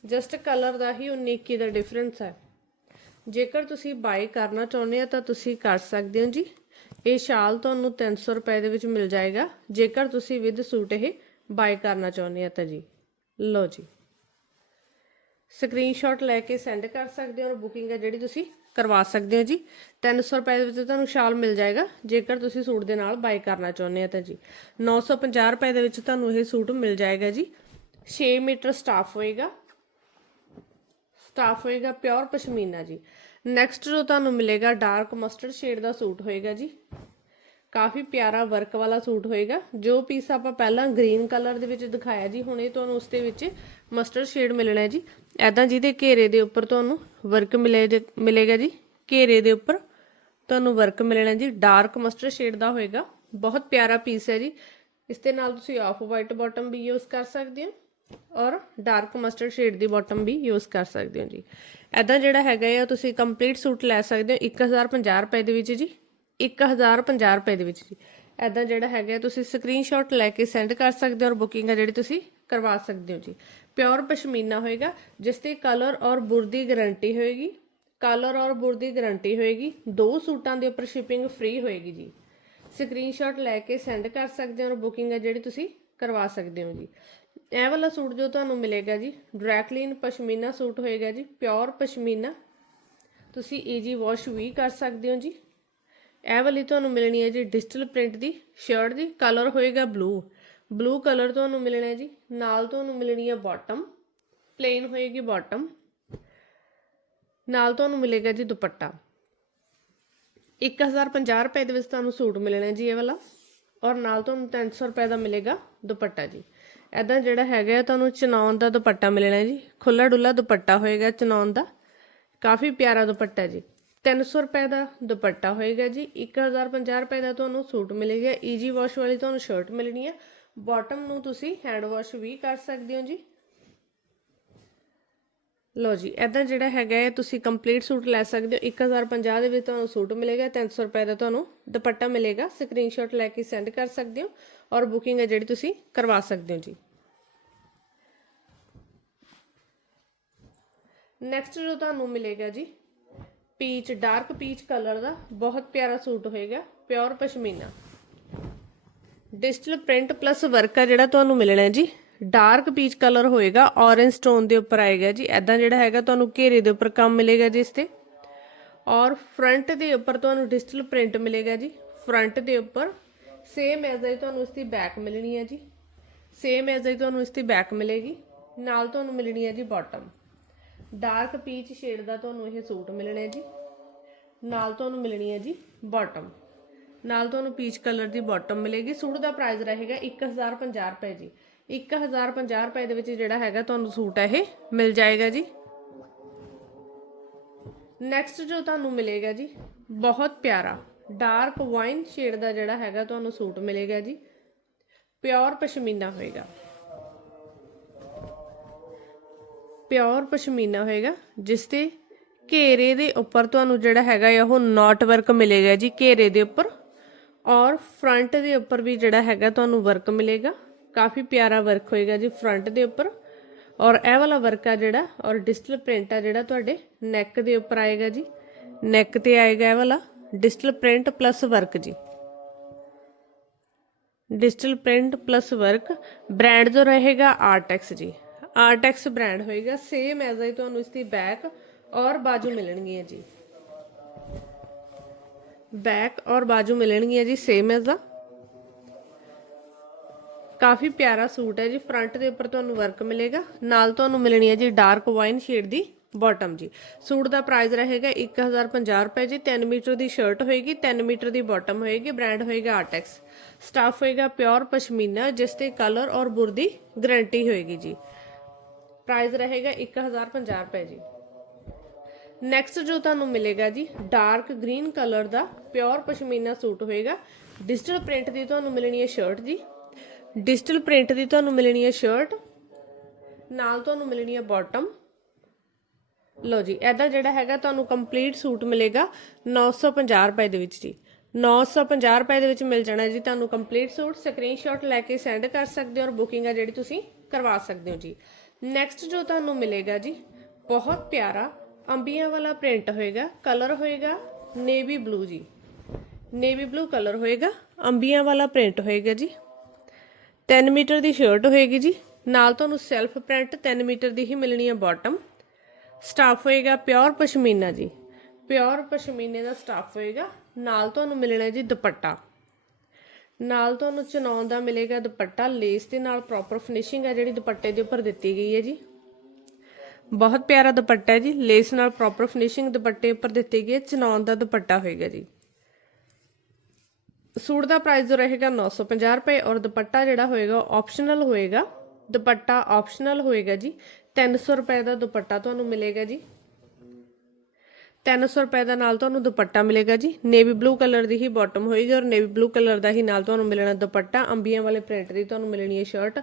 ਜਸਟ ਕਲਰ ਦਾ ਹੀ 19 21 ਦਾ ਡਿਫਰੈਂਸ ਹੈ। ਜੇਕਰ ਤੁਸੀਂ ਬਾਈ ਕਰਨਾ ਚਾਹੁੰਦੇ ਹੋ ਤਾਂ ਤੁਸੀਂ ਕਰ ਸਕਦੇ ਹੋ ਜੀ। ਇਹ ਸ਼ਾਲ ਤੁਹਾਨੂੰ 300 ਰੁਪਏ ਦੇ ਵਿੱਚ ਮਿਲ ਜਾਏਗਾ। ਜੇਕਰ ਤੁਸੀਂ ਵਿਦ ਸੂਟ ਇਹ ਬਾਈ ਕਰਨਾ ਚਾਹੁੰਦੇ ਆ, ਤਾਂ ਜੀ। ਲਓ ਜੀ। ਸਕਰੀਨਸ਼ਾਟ ਲੈ ਕੇ ਸੈਂਡ ਕਰ ਸਕਦੇ ਹੋ ਔਰ ਬੁਕਿੰਗ ਹੈ ਜਿਹੜੀ ਤੁਸੀਂ ਕਰਵਾ ਸਕਦੇ ਹੋ ਜੀ। 300 ਰੁਪਏ ਦੇ ਵਿੱਚ ਤੁਹਾਨੂੰ ਸ਼ਾਲ ਮਿਲ ਜਾਏਗਾ। ਜੇਕਰ ਤੁਸੀਂ ਸੂਟ ਦੇ ਨਾਲ ਬਾਈ ਕਰਨਾ ਚਾਹੁੰਦੇ ਆ ਤਾਂ ਜੀ। 950 ਰੁਪਏ ਦੇ ਵਿੱਚ ਤੁਹਾਨੂੰ ਇਹ ਸੂਟ ਮਿਲ ਜਾਏਗਾ ਜੀ। 6 ਮੀਟਰ ਸਟਾਫ ਹੋਏਗਾ। ਸਟਾਫ ਹੋਏਗਾ ਪਿਓਰ ਪਸ਼ਮੀਨਾ ਜੀ। ਨੈਕਸਟ ਜੋ ਤੁਹਾਨੂੰ ਮਿਲੇਗਾ ਡਾਰਕ ਮਸਟਰਡ ਸ਼ੇਡ ਦਾ ਸੂਟ ਹੋਏਗਾ ਜੀ। ਕਾਫੀ ਪਿਆਰਾ ਵਰਕ ਵਾਲਾ ਸੂਟ ਹੋਏਗਾ। ਜੋ ਪੀਸ ਆਪਾਂ ਪਹਿਲਾਂ ਗ੍ਰੀਨ ਕਲਰ ਦੇ ਵਿੱਚ ਦਿਖਾਇਆ ਜੀ, ਹੁਣ ਇਹ ਤੁਹਾਨੂੰ ਉਸ ਦੇ ਵਿੱਚ ਮਸਟਰਡ ਸ਼ੇਡ ਮਿਲਣਾ ਹੈ ਜੀ। ਐਦਾਂ ਜਿਹਦੇ ਘੇਰੇ ਦੇ ਉੱਪਰ ਤੁਹਾਨੂੰ ਵਰਕ ਮਿਲੇ ਮਿਲੇਗਾ ਜੀ। ਘੇਰੇ ਦੇ ਉੱਪਰ ਤੁਹਾਨੂੰ ਵਰਕ ਮਿਲਣਾ ਜੀ। ਡਾਰਕ ਮਸਟਰਡ ਸ਼ੇਡ ਦਾ ਹੋਏਗਾ। ਬਹੁਤ ਪਿਆਰਾ ਪੀਸ ਹੈ ਜੀ। ਇਸ ਦੇ ਨਾਲ ਤੁਸੀਂ ਆਫ ਵਾਈਟ ਬਾਟਮ ਵੀ ਯੂਜ਼ ਕਰ ਸਕਦੇ ਹੋ ਔਰ ਡਾਰਕ ਮਸਟਰਡ ਸ਼ੇਡ ਦੀ ਬਾਟਮ ਵੀ ਯੂਜ਼ ਕਰ ਸਕਦੇ ਹੋ ਜੀ। ਐਦਾਂ ਜਿਹੜਾ ਹੈਗਾ ਹੈ ਤੁਸੀਂ ਕੰਪਲੀਟ ਸੂਟ ਲੈ ਸਕਦੇ ਹੋ। 1050 ਰੁਪਏ ਦੇ ਵਿੱਚ ਜੀ। 1050 ਰੁਪਏ ਦੇ ਵਿੱਚ ਜੀ। ਐਦਾਂ ਜਿਹੜਾ ਹੈਗਾ, ਤੁਸੀਂ ਸਕਰੀਨਸ਼ਾਟ ਲੈ ਕੇ ਸੈਂਡ ਕਰ ਸਕਦੇ ਹੋ ਔਰ ਬੁਕਿੰਗ ਆ ਜਿਹੜੀ ਤੁਸੀਂ ਕਰਵਾ ਸਕਦੇ ਹੋ ਜੀ। ਪਿਓਰ ਪਸ਼ਮੀਨਾ ਹੋਏਗਾ, ਜਿਸ ਤੇ ਕਲਰ ਔਰ ਬੁਰਦੀ ਗਾਰੰਟੀ ਹੋਏਗੀ। ਕਲਰ ਔਰ ਬੁਰਦੀ ਗਾਰੰਟੀ ਹੋਏਗੀ। ਦੋ ਸੂਟਾਂ ਦੇ ਉੱਪਰ ਸ਼ਿਪਿੰਗ ਫ੍ਰੀ ਹੋਏਗੀ ਜੀ। ਸਕਰੀਨਸ਼ਾਟ ਲੈ ਕੇ ਸੈਂਡ ਕਰ ਸਕਦੇ ਹੋ ਔਰ ਬੁਕਿੰਗ ਆ ਜਿਹੜੀ ਤੁਸੀਂ ਕਰਵਾ ਸਕਦੇ ਹੋ ਜੀ। ਇਹ ਵਾਲਾ ਸੂਟ ਜੋ ਤੁਹਾਨੂੰ ਮਿਲੇਗਾ ਜੀ ਡਰੈਕਲੀਨ ਪਸ਼ਮੀਨਾ ਸੂਟ ਹੋਏਗਾ ਜੀ ਪਿਓਰ ਪਸ਼ਮੀਨਾ। ਤੁਸੀਂ ਈਜੀ ਵਾਸ਼ ਵੀ ਕਰ ਸਕਦੇ ਹੋ ਜੀ। ਇਹ ਵਾਲੀ ਤੁਹਾਨੂੰ ਮਿਲਣੀ ਹੈ ਜੀ ਡਿਜੀਟਲ ਪ੍ਰਿੰਟ ਦੀ, ਸ਼ਰਟ ਦੀ ਕਲਰ ਹੋਏਗਾ ਬਲੂ ਬਲੂ ਕਲਰ ਤੁਹਾਨੂੰ ਮਿਲਣਾ ਹੈ ਜੀ, ਨਾਲ ਤੁਹਾਨੂੰ ਮਿਲਣੀ ਹੈ ਬਾਟਮ ਪਲੇਨ ਹੋਏਗੀ ਬਾਟਮ ਨਾਲ ਤੁਹਾਨੂੰ ਮਿਲੇਗਾ ਜੀ ਦੁਪੱਟਾ। 1050 ਰੁਪਏ ਦੇ ਵਿੱਚ ਤੁਹਾਨੂੰ ਸੂਟ ਮਿਲਣਾ ਜੀ ਇਹ ਵਾਲਾ, ਔਰ ਨਾਲ ਤੁਹਾਨੂੰ 300 ਰੁਪਏ ਦਾ ਮਿਲੇਗਾ ਦੁਪੱਟਾ ਜੀ। ਐਦਾਂ ਜਿਹੜਾ ਹੈਗਾ ਤੁਹਾਨੂੰ ਚਨੌਨ ਦਾ ਦੁਪੱਟਾ ਮਿਲਣਾ ਜੀ। ਖੁੱਲਾ ਡੁੱਲਾ ਦੁਪੱਟਾ ਹੋਏਗਾ ਚਨੌਨ ਦਾ। ਕਾਫੀ ਪਿਆਰਾ ਦੁਪੱਟਾ ਜੀ। 300 ਰੁਪਏ ਦਾ ਦੁਪੱਟਾ ਹੋਏਗਾ ਜੀ 1050 ਰੁਪਏ ਦਾ ਤੁਹਾਨੂੰ ਸੂਟ ਮਿਲੇਗਾ ਈਜੀ ਵਾਸ਼ ਵਾਲੀ ਤੁਹਾਨੂੰ ਸ਼ਰਟ ਮਿਲਣੀ ਹੈ ਬਾਟਮ ਨੂੰ ਤੁਸੀਂ ਹੈਂਡ ਵਾਸ਼ ਵੀ ਕਰ ਸਕਦੇ ਹੋ ਜੀ। ਲੋ ਜੀ ਐਦਾਂ ਜਿਹੜਾ ਹੈਗਾ ਹੈ, ਤੁਸੀਂ ਕੰਪਲੀਟ ਸੂਟ ਲੈ ਸਕਦੇ ਹੋ 1050 ਦੇ ਵਿੱਚ ਤੁਹਾਨੂੰ ਸੂਟ ਮਿਲੇਗਾ 300 ਰੁਪਏ ਦਾ ਤੁਹਾਨੂੰ ਦੁਪੱਟਾ ਮਿਲੇਗਾ ਸਕਰੀਨਸ਼ਾਟ ਲੈ ਕੇ ਸੈਂਡ ਕਰ ਸਕਦੇ ਹੋ ਔਰ ਬੁਕਿੰਗ ਹੈ ਜਿਹੜੀ ਤੁਸੀਂ ਕਰਵਾ ਸਕਦੇ ਹੋ ਜੀ। ਨੈਕਸਟ ਜੋ ਤੁਹਾਨੂੰ ਮਿਲੇਗਾ ਜੀ ਪੀਚ ਡਾਰਕ ਪੀਚ ਕਲਰ ਦਾ ਬਹੁਤ ਪਿਆਰਾ ਸੂਟ ਹੋਏਗਾ pure pashmina. Digital print plus work ਆ ਜਿਹੜਾ ਤੁਹਾਨੂੰ ਮਿਲਣਾ ਹੈ ਜੀ। ਡਾਰਕ ਪੀਚ ਕਲਰ ਹੋਏਗਾ ਔਰੇਂਜ ਸਟੋਨ ਦੇ ਉੱਪਰ ਆਏਗਾ ਜੀ। ਐਦਾਂ ਜਿਹੜਾ ਹੈਗਾ ਤੁਹਾਨੂੰ ਘੇਰੇ ਦੇ ਉੱਪਰ ਕੰਮ ਮਿਲੇਗਾ ਜੀ ਇਸ ਤੇ। ਔਰ ਫਰੰਟ ਦੇ ਉੱਪਰ ਤੁਹਾਨੂੰ ਡਿਜੀਟਲ ਪ੍ਰਿੰਟ ਮਿਲੇਗਾ ਜੀ। ਫਰੰਟ ਦੇ ਉੱਪਰ ਸੇਮ ਐਜ਼ ਆਈ ਤੁਹਾਨੂੰ ਇਸ ਦੀ ਬੈਕ ਮਿਲਣੀ ਹੈ ਜੀ। ਸੇਮ ਐਜ਼ ਹੀ ਤੁਹਾਨੂੰ ਇਸ ਦੀ ਬੈਕ ਮਿਲੇਗੀ। ਨਾਲ ਤੁਹਾਨੂੰ ਮਿਲਣੀ ਹੈ ji bottom dark peach shade ਦਾ ਤੁਹਾਨੂੰ ਇਹ ਸੂਟ ਮਿਲਣਾ ਹੈ ਜੀ। ਨਾਲ ਤੁਹਾਨੂੰ ਮਿਲਣੀ ਹੈ ਜੀ ਬਾਟਮ ਨਾਲ ਤੁਹਾਨੂੰ ਪੀਚ ਕਲਰ ਦੀ ਬਾਟਮ ਮਿਲੇਗੀ। ਸੂਟ ਦਾ ਪ੍ਰਾਈਸ ਰਹੇਗਾ 1050 ਰੁਪਏ ਜੀ। 1050 ਰੁਪਏ ਦੇ ਵਿੱਚ ਜਿਹੜਾ ਹੈਗਾ ਤੁਹਾਨੂੰ ਸੂਟ ਹੈ ਇਹ ਮਿਲ ਜਾਏਗਾ ਜੀ। ਨੈਕਸਟ ਜੋ ਤੁਹਾਨੂੰ ਮਿਲੇਗਾ ਜੀ, ਬਹੁਤ ਪਿਆਰਾ ਡਾਰਕ ਵਾਈਨ ਸ਼ੇਡ ਦਾ ਜਿਹੜਾ ਹੈਗਾ ਤੁਹਾਨੂੰ ਸੂਟ ਮਿਲੇਗਾ ਜੀ। ਪਿਓਰ ਪਸ਼ਮੀਨਾ ਹੋਏਗਾ। ਪਿਓਰ ਪਸ਼ਮੀਨਾ ਹੋਏਗਾ, ਜਿਸ ਤੇ ਘੇਰੇ ਦੇ ਉੱਪਰ ਤੁਹਾਨੂੰ ਜਿਹੜਾ ਹੈਗਾ ਆ ਉਹ ਨਾਟ ਵਰਕ ਮਿਲੇਗਾ ਜੀ, ਘੇਰੇ ਦੇ ਉੱਪਰ। ਔਰ ਫਰੰਟ ਦੇ ਉੱਪਰ ਵੀ ਜਿਹੜਾ ਹੈਗਾ ਤੁਹਾਨੂੰ ਵਰਕ ਮਿਲੇਗਾ। ਕਾਫੀ ਪਿਆਰਾ ਵਰਕ ਹੋਏਗਾ ਜੀ ਫਰੰਟ ਦੇ ਉੱਪਰ। ਔਰ ਇਹ ਵਾਲਾ ਵਰਕ ਆ ਜਿਹੜਾ, ਔਰ ਡਿਜੀਟਲ ਪ੍ਰਿੰਟ ਆ ਜਿਹੜਾ ਤੁਹਾਡੇ ਨੈਕ ਦੇ ਉੱਪਰ ਆਏਗਾ ਜੀ। ਨੈਕ ਤੇ ਆਏਗਾ ਇਹ ਵਾਲਾ ਡਿਜੀਟਲ ਪ੍ਰਿੰਟ ਪਲੱਸ ਵਰਕ ਜੀ। Digital print plus work brand ਜੋ ਰਹੇਗਾ ਆਰਟੈਕਸ ਜੀ। ਆਰਟੈਕਸ ਬ੍ਰਾਂਡ ਹੋਏਗਾ ਸੇਮ ਐਜ਼ ਹੀ ਤੁਹਾਨੂੰ ਇਸ ਦੀ ਬੈਕ ਔਰ ਬਾਜੂ ਮਿਲਣਗੀਆਂ ਜੀ। ਬੈਕ ਔਰ ਬਾਜੂ ਮਿਲਣਗੀਆਂ ਜੀ ਸੇਮ ਐਜ਼ ਦਾ ਕਾਫੀ ਪਿਆਰਾ ਸੂਟ ਹੈ ਜੀ ਫਰੰਟ ਦੇ ਉੱਪਰ ਤੁਹਾਨੂੰ ਵਰਕ ਮਿਲੇਗਾ, ਨਾਲ ਤੁਹਾਨੂੰ ਮਿਲਣੀ ਹੈ ਜੀ ਡਾਰਕ ਵਾਈਨ ਸ਼ੇਡ ਦੀ ਬਾਟਮ ਜੀ। ਸੂਟ ਦਾ ਪ੍ਰਾਈਸ ਰਹੇਗਾ 1050 ਰੁਪਏ ਜੀ 3 ਮੀਟਰ ਦੀ ਸ਼ਰਟ ਹੋਏਗੀ 3 ਮੀਟਰ ਦੀ ਬਾਟਮ ਹੋਏਗੀ ਬ੍ਰਾਂਡ ਹੋਏਗਾ ਆਰਟੈਕਸ ਸਟਾਫ ਹੋਏਗਾ ਪਿਓਰ ਪਸ਼ਮੀਨਾ, ਜਿਸ ਤੇ ਕਲਰ ਔਰ ਬੁਰ ਦੀ ਗਾਰੰਟੀ ਹੋਏਗੀ ਜੀ। ਪ੍ਰਾਈਸ ਰਹੇਗਾ 1050 ਰੁਪਏ ਜੀ। ਨੈਕਸਟ ਜੋ ਤੁਹਾਨੂੰ ਮਿਲੇਗਾ ਜੀ ਡਾਰਕ ਗ੍ਰੀਨ ਕਲਰ ਦਾ ਪਿਓਰ ਪਸ਼ਮੀਨਾ ਸੂਟ ਹੋਏਗਾ। ਡਿਜੀਟਲ ਪ੍ਰਿੰਟ ਦੀ ਤੁਹਾਨੂੰ ਮਿਲਣੀ ਹੈ ਸ਼ਰਟ ਜੀ। ਡਿਜੀਟਲ ਪ੍ਰਿੰਟ ਦੀ ਤੁਹਾਨੂੰ ਮਿਲਣੀ ਹੈ ਸ਼ਰਟ ਨਾਲ ਤੁਹਾਨੂੰ ਮਿਲਣੀ ਹੈ ਬਾਟਮ ਲਓ ਜੀ, ਇਹਦਾ ਜਿਹੜਾ ਹੈਗਾ ਤੁਹਾਨੂੰ ਕੰਪਲੀਟ ਸੂਟ ਮਿਲੇਗਾ 950 ਰੁਪਏ ਦੇ ਵਿੱਚ ਜੀ। 950 ਰੁਪਏ ਦੇ ਵਿੱਚ ਮਿਲ ਜਾਣਾ ਜੀ ਤੁਹਾਨੂੰ ਕੰਪਲੀਟ ਸੂਟ। ਸਕਰੀਨਸ਼ਾਟ ਲੈ ਕੇ ਸੈਂਡ ਕਰ ਸਕਦੇ ਹੋ ਔਰ ਬੁਕਿੰਗ ਆ ਜਿਹੜੀ ਤੁਸੀਂ ਕਰਵਾ ਸਕਦੇ ਹੋ ਜੀ। ਨੈਕਸਟ ਜੋ ਤੁਹਾਨੂੰ ਮਿਲੇਗਾ ਜੀ, ਬਹੁਤ ਪਿਆਰਾ ਅੰਬੀਆਂ ਵਾਲਾ ਪ੍ਰਿੰਟ ਹੋਏਗਾ ਕਲਰ ਹੋਏਗਾ ਨੇਵੀ ਬਲੂ ਜੀ। ਨੇਵੀ ਬਲੂ ਕਲਰ ਹੋਏਗਾ, ਅੰਬੀਆਂ ਵਾਲਾ ਪ੍ਰਿੰਟ ਹੋਏਗਾ ਜੀ। 3 ਮੀਟਰ ਦੀ ਸ਼ਰਟ ਹੋਏਗੀ ਜੀ। ਨਾਲ ਤੁਹਾਨੂੰ ਸੈਲਫ ਪ੍ਰਿੰਟ 3 ਮੀਟਰ ਦੀ ਹੀ ਮਿਲਣੀ ਹੈ ਬਾਟਮ ਸਟਾਫ ਹੋਏਗਾ ਪਿਓਰ ਪਸ਼ਮੀਨਾ ਜੀ। ਪਿਓਰ ਪਸ਼ਮੀਨੇ ਦਾ ਸਟਾਫ ਹੋਏਗਾ। ਨਾਲ ਤੁਹਾਨੂੰ ਮਿਲਣਾ ਜੀ ਦੁਪੱਟਾ। ਨਾਲ ਤੁਹਾਨੂੰ ਚਨੌਨ ਦਾ ਮਿਲੇਗਾ ਦੁਪੱਟਾ। ਲੇਸ ਦੇ ਨਾਲ ਪ੍ਰੋਪਰ ਫਿਨਿਸ਼ਿੰਗ ਹੈ, ਜਿਹੜੀ ਦੁਪੱਟੇ ਦੇ ਉੱਪਰ ਦਿੱਤੀ ਗਈ ਹੈ ਜੀ। ਬਹੁਤ ਪਿਆਰਾ ਦੁਪੱਟਾ ਹੈ ਜੀ। ਲੇਸ ਨਾਲ ਪ੍ਰੋਪਰ ਫਿਨਿਸ਼ਿੰਗ ਦੁਪੱਟੇ ਉੱਪਰ ਦਿੱਤੀ ਗਈ ਹੈ। ਚਨੌਨ ਦਾ ਦੁਪੱਟਾ ਹੋਏਗਾ ਜੀ। ਸੂਟ ਦਾ ਪ੍ਰਾਈਸ ਜੋ ਰਹੇਗਾ 950 ਰੁਪਏ ਔਰ ਦੁਪੱਟਾ ਜਿਹੜਾ ਹੋਏਗਾ ਆਪਸ਼ਨਲ ਹੋਏਗਾ। ਦੁਪੱਟਾ ਆਪਸ਼ਨਲ ਹੋਏਗਾ ਜੀ। 300 ਰੁਪਏ ਦਾ ਦੁਪੱਟਾ ਤੁਹਾਨੂੰ ਮਿਲੇਗਾ ਜੀ। 300 ਰੁਪਏ ਦਾ ਨਾਲ ਤੁਹਾਨੂੰ ਦੁਪੱਟਾ ਮਿਲੇਗਾ ਜੀ। ਨੇਵੀ ਬਲੂ ਕਲਰ ਦੀ ਹੀ ਬਾਟਮ ਹੋਏਗੀ ਔਰ ਨੇਵੀ ਬਲੂ ਕਲਰ ਦਾ ਹੀ ਨਾਲ ਤੁਹਾਨੂੰ ਮਿਲਣਾ ਦੁਪੱਟਾ। ਅੰਬੀਆਂ ਵਾਲੇ ਪ੍ਰਿੰਟ ਦੀ ਤੁਹਾਨੂੰ ਮਿਲਣੀ ਹੈ ਸ਼ਰਟ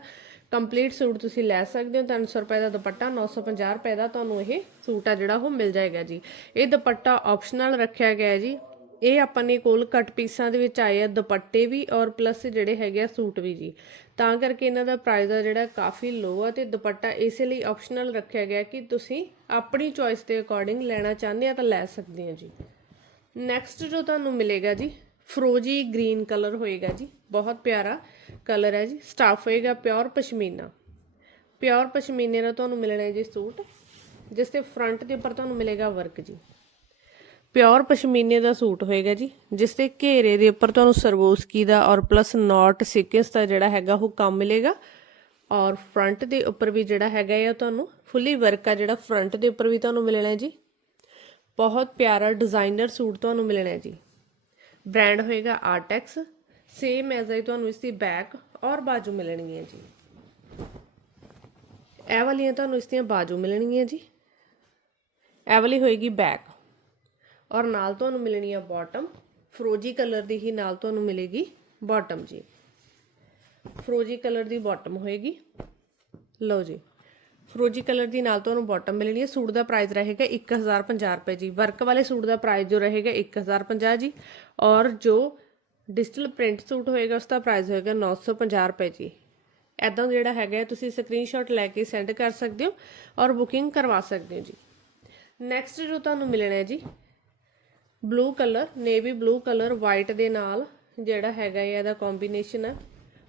ਕੰਪਲੀਟ ਸੂਟ ਤੁਸੀਂ ਲੈ ਸਕਦੇ ਹੋ। 300 ਰੁਪਏ ਦਾ ਦੁਪੱਟਾ 950 ਰੁਪਏ ਦਾ ਤੁਹਾਨੂੰ ਇਹ ਸੂਟ ਆ ਜਿਹੜਾ ਉਹ ਮਿਲ ਜਾਏਗਾ ਜੀ। ਇਹ ਦੁਪੱਟਾ ਆਪਸ਼ਨਲ ਰੱਖਿਆ ਗਿਆ ਹੈ ਜੀ। ਇਹ ਆਪਾਂ ਨੇ ਕੋਲ ਕੱਟ ਪੀਸਾਂ ਦੇ ਵਿੱਚ ਆਏ ਆ ਦੁਪੱਟੇ ਵੀ ਔਰ ਪਲੱਸ ਜਿਹੜੇ ਹੈਗੇ ਆ ਸੂਟ ਵੀ ਜੀ। ਤਾਂ ਕਰਕੇ ਇਹਨਾਂ ਦਾ ਪ੍ਰਾਈਸ ਆ ਜਿਹੜਾ ਕਾਫੀ ਲੋ ਆ ਤੇ ਦੁਪੱਟਾ ਇਸੇ ਲਈ ਆਪਸ਼ਨਲ ਰੱਖਿਆ ਗਿਆ ਕਿ ਤੁਸੀਂ ਆਪਣੀ ਚੋਇਸ ਦੇ ਅਕੋਰਡਿੰਗ ਲੈਣਾ ਚਾਹੁੰਦੇ ਆ ਤਾਂ ਲੈ ਸਕਦੇ ਆ ਜੀ। ਨੈਕਸਟ ਜੋ ਤੁਹਾਨੂੰ ਮਿਲੇਗਾ ਜੀ ਫਰੋਜੀ ਗ੍ਰੀਨ ਕਲਰ ਹੋਏਗਾ ਜੀ। ਬਹੁਤ ਪਿਆਰਾ ਕਲਰ ਹੈ ਜੀ। ਸਟਾਫ ਹੋਏਗਾ ਪਿਓਰ ਪਸ਼ਮੀਨਾ। ਪਿਓਰ ਪਸ਼ਮੀਨੇ ਦਾ ਤੁਹਾਨੂੰ ਮਿਲਣਾ ਹੈ ਜੀ ਸੂਟ। ਜਿਸ ਤੇ ਫਰੰਟ ਦੇ ਉੱਪਰ ਤੁਹਾਨੂੰ ਮਿਲੇਗਾ ਵਰਕ ਜੀ। ਪਿਓਰ ਪਸ਼ਮੀਨੇ ਦਾ ਸੂਟ ਹੋਏਗਾ ਜੀ, ਜਿਸ ਤੇ ਘੇਰੇ ਦੇ ਉੱਪਰ ਤੁਹਾਨੂੰ ਸਰਵੋਸਕੀ ਦਾ ਔਰ ਪਲੱਸ ਨਾਟ ਸੀਕੁਐਂਸ ਦਾ ਜਿਹੜਾ ਹੈਗਾ ਉਹ ਕੰਮ ਮਿਲੇਗਾ। ਔਰ ਫਰੰਟ ਦੇ ਉੱਪਰ ਵੀ ਜਿਹੜਾ ਹੈਗਾ ਇਹ ਤੁਹਾਨੂੰ ਫੁੱਲੀ ਵਰਕ ਆ ਜਿਹੜਾ ਫਰੰਟ ਦੇ ਉੱਪਰ ਵੀ ਤੁਹਾਨੂੰ ਮਿਲਣਾ ਹੈ ਜੀ। ਬਹੁਤ ਪਿਆਰਾ ਡਿਜ਼ਾਈਨਰ ਸੂਟ ਤੁਹਾਨੂੰ ਮਿਲਣਾ ਹੈ ਜੀ। ਬ੍ਰਾਂਡ ਹੋਏਗਾ ਆਰਟੈਕਸ ਸੇਮ ਐਜ਼ ਆਈ ਤੁਹਾਨੂੰ ਇਸ ਦੀ ਬੈਕ ਔਰ ਬਾਜੂ ਮਿਲਣਗੀਆਂ ਜੀ। ਇਹ ਵਾਲੀਆਂ ਤੁਹਾਨੂੰ ਇਸ ਦੀਆਂ ਬਾਜੂ ਮਿਲਣਗੀਆਂ ਜੀ। ਇਹ ਵਾਲੀ ਹੋਏਗੀ ਬੈਕ ਔਰ ਨਾਲ ਤੁਹਾਨੂੰ ਮਿਲਣੀ ਆ ਬਾਟਮ ਫਰੋਜੀ ਕਲਰ ਦੀ ਹੀ ਨਾਲ ਤੁਹਾਨੂੰ ਮਿਲੇਗੀ ਬਾਟਮ ਜੀ। ਫਰੋਜੀ ਕਲਰ ਦੀ ਬਾਟਮ ਹੋਏਗੀ। ਲਓ ਜੀ। ਫਰੋਜੀ ਕਲਰ ਦੀ ਨਾਲ ਤੁਹਾਨੂੰ ਬਾਟਮ ਮਿਲਣੀ ਹੈ ਸੂਟ ਦਾ ਪ੍ਰਾਈਸ ਰਹੇਗਾ 1050 ਰੁਪਏ ਜੀ। ਵਰਕ ਵਾਲੇ ਸੂਟ ਦਾ ਪ੍ਰਾਈਸ ਜੋ ਰਹੇਗਾ 1050 ਜੀ। ਔਰ ਜੋ ਡਿਜੀਟਲ ਪ੍ਰਿੰਟ ਸੂਟ ਹੋਏਗਾ, ਉਸ ਦਾ ਪ੍ਰਾਈਸ ਹੋਏਗਾ 950 ਰੁਪਏ ਜੀ। ਐਦਾਂ ਜਿਹੜਾ ਹੈਗਾ ਤੁਸੀਂ ਸਕਰੀਨਸ਼ਾਟ ਲੈ ਕੇ ਸੈਂਡ ਕਰ ਸਕਦੇ ਹੋ ਔਰ ਬੁਕਿੰਗ ਕਰਵਾ ਸਕਦੇ ਹੋ ਜੀ। ਨੈਕਸਟ ਜੋ ਤੁਹਾਨੂੰ ਮਿਲਣਾ ਹੈ ਜੀ blue colour, navy blue colour white ਦੇ ਨਾਲ ਜਿਹੜਾ ਹੈਗਾ ਹੈ ਇਹਦਾ ਕੰਬੀਨੇਸ਼ਨ ਹੈ।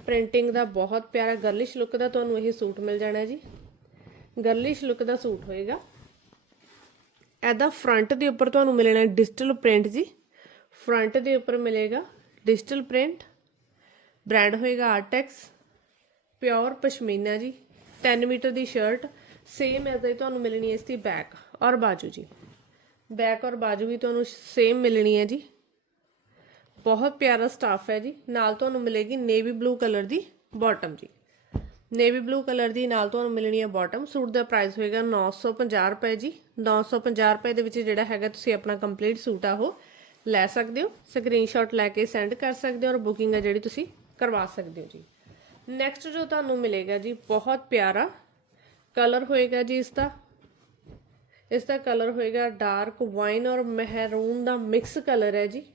ਪ੍ਰਿੰਟਿੰਗ ਦਾ ਬਹੁਤ ਪਿਆਰਾ ਗਰਲਿਸ਼ ਲੁੱਕ ਦਾ ਤੁਹਾਨੂੰ ਇਹ ਸੂਟ ਮਿਲ ਜਾਣਾ ਜੀ। ਗਰਲਿਸ਼ ਲੁੱਕ ਦਾ ਸੂਟ ਹੋਏਗਾ। ਇਹਦਾ ਫਰੰਟ ਦੇ ਉੱਪਰ ਤੁਹਾਨੂੰ ਮਿਲਣਾ ਡਿਜੀਟਲ ਪ੍ਰਿੰਟ ਜੀ। ਫਰੰਟ ਦੇ ਉੱਪਰ ਮਿਲੇਗਾ ਡਿਜੀਟਲ ਪ੍ਰਿੰਟ ਬ੍ਰਾਂਡ ਹੋਏਗਾ ਆਰਟੈਕਸ ਪਿਓਰ ਪਸ਼ਮੀਨਾ ਜੀ। 10 ਮੀਟਰ ਦੀ ਸ਼ਰਟ ਸੇਮ ਐਜ਼ ਹੀ ਤੁਹਾਨੂੰ ਮਿਲਣੀ ਹੈ ਇਸ ਦੀ ਬੈਕ ਔਰ ਬਾਜੂ ਜੀ। ਬੈਕ ਔਰ ਬਾਜੂ ਵੀ ਤੁਹਾਨੂੰ ਸੇਮ ਮਿਲਣੀ ਹੈ ਜੀ। ਬਹੁਤ ਪਿਆਰਾ ਸਟਾਫ ਹੈ ਜੀ। ਨਾਲ ਤੁਹਾਨੂੰ ਮਿਲੇਗੀ ਨੇਵੀ ਬਲੂ ਕਲਰ ਦੀ ਬਾਟਮ ਜੀ। ਨੇਵੀ ਬਲੂ ਕਲਰ ਦੀ ਨਾਲ ਤੁਹਾਨੂੰ ਮਿਲਣੀ ਹੈ ਬਾਟਮ ਸੂਟ ਦਾ ਪ੍ਰਾਈਸ ਹੋਏਗਾ 950 ਰੁਪਏ ਜੀ। 950 ਰੁਪਏ ਦੇ ਵਿੱਚ ਜਿਹੜਾ ਹੈਗਾ ਤੁਸੀਂ ਆਪਣਾ ਕੰਪਲੀਟ ਸੂਟ ਆ ਉਹ ਲੈ ਸਕਦੇ ਹੋ। ਸਕਰੀਨਸ਼ਾਟ ਲੈ ਕੇ ਸੈਂਡ ਕਰ ਸਕਦੇ ਹੋ ਔਰ ਬੁਕਿੰਗ ਆ ਜਿਹੜੀ ਤੁਸੀਂ ਕਰਵਾ ਸਕਦੇ ਹੋ ਜੀ। ਨੈਕਸਟ ਜੋ ਤੁਹਾਨੂੰ ਮਿਲੇਗਾ ਜੀ, ਬਹੁਤ ਪਿਆਰਾ ਕਲਰ ਹੋਏਗਾ ਜੀ ਇਸ ਦਾ ਇਸ ਦਾ ਕਲਰ ਹੋਏਗਾ ਡਾਰਕ ਵਾਈਨ ਔਰ ਮਹਿਰੂਨ ਦਾ ਮਿਕਸ ਕਲਰ ਹੈ ਜੀ।